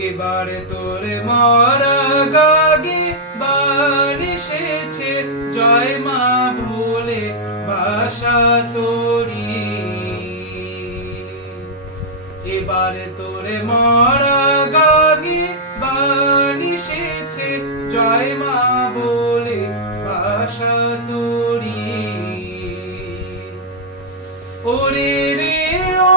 এবারে তোরে মরা গাগে বান এসেছে, জয় মা বলে বাসা তোরি। এবারে তোরে মরা গাগে বান এসেছে, জয় মা বলে বাসা তোরি। ওরে রে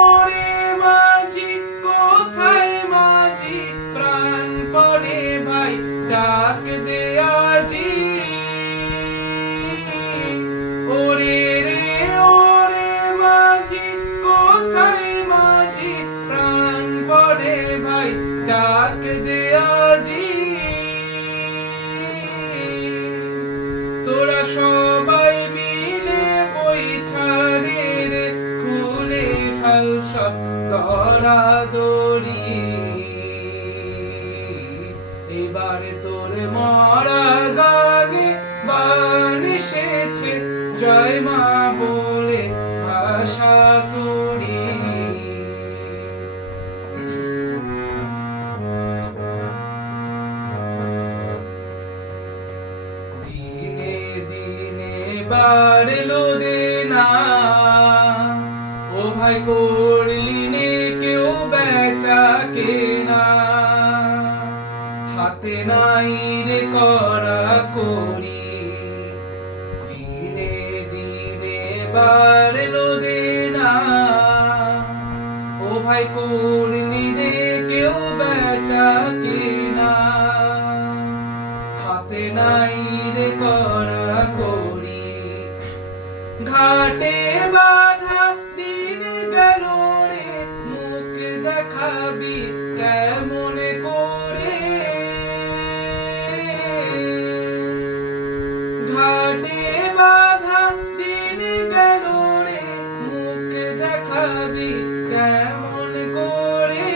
ওরে মাঝি, কোথায় মাঝি, প্রাণ পড়ে ভাই ডাক দে আজি। ওরে রে ওরে মাঝি, কোথায় মাঝি, প্রাণ পড়ে ভাই ডাক দে আজি। তোরা সবাই মিলে বৈঠারে রে, খুলে ফেল সব দরাদরি। এবারে তোর মরা গানে বান এসেছে, জয় মা বলে ভাষা তোরি। দিনে দিনে বাড়লো দেনা, ও ভাই করলি নে কেউ বেচা কেনা। হাতে নাই রে করা করি, দিনে দিনে বাড়লো দেনা। ও ভাই করলি নে কেউ বেচা কেনা। হাতে নাই রে করা করি, ঘাটে বাধা দিন গেল রে, মুখ দেখাবি কেমন করে। ঘাটে বাধা দিন গেল রে, মুখ দেখাবি কেমন করে।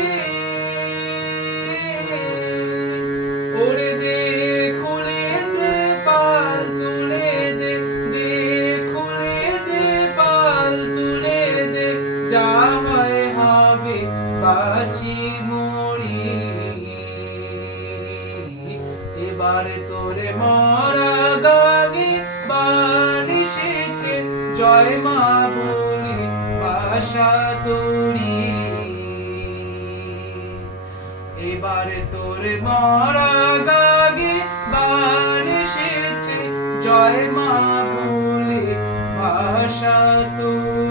ওরে দে খুলে দে পাল তুলে দে, দে খুলে দে পাল তুলে দে, যা হয় হবে বাঁচি মরি। এবারে তোরে মরা গানে বান এসেছে, জয় মা বলে ভাষা তোরি। এবারে তোরে মরা গানে বান এসেছে, জয় মা বলে ভাষা তোরি।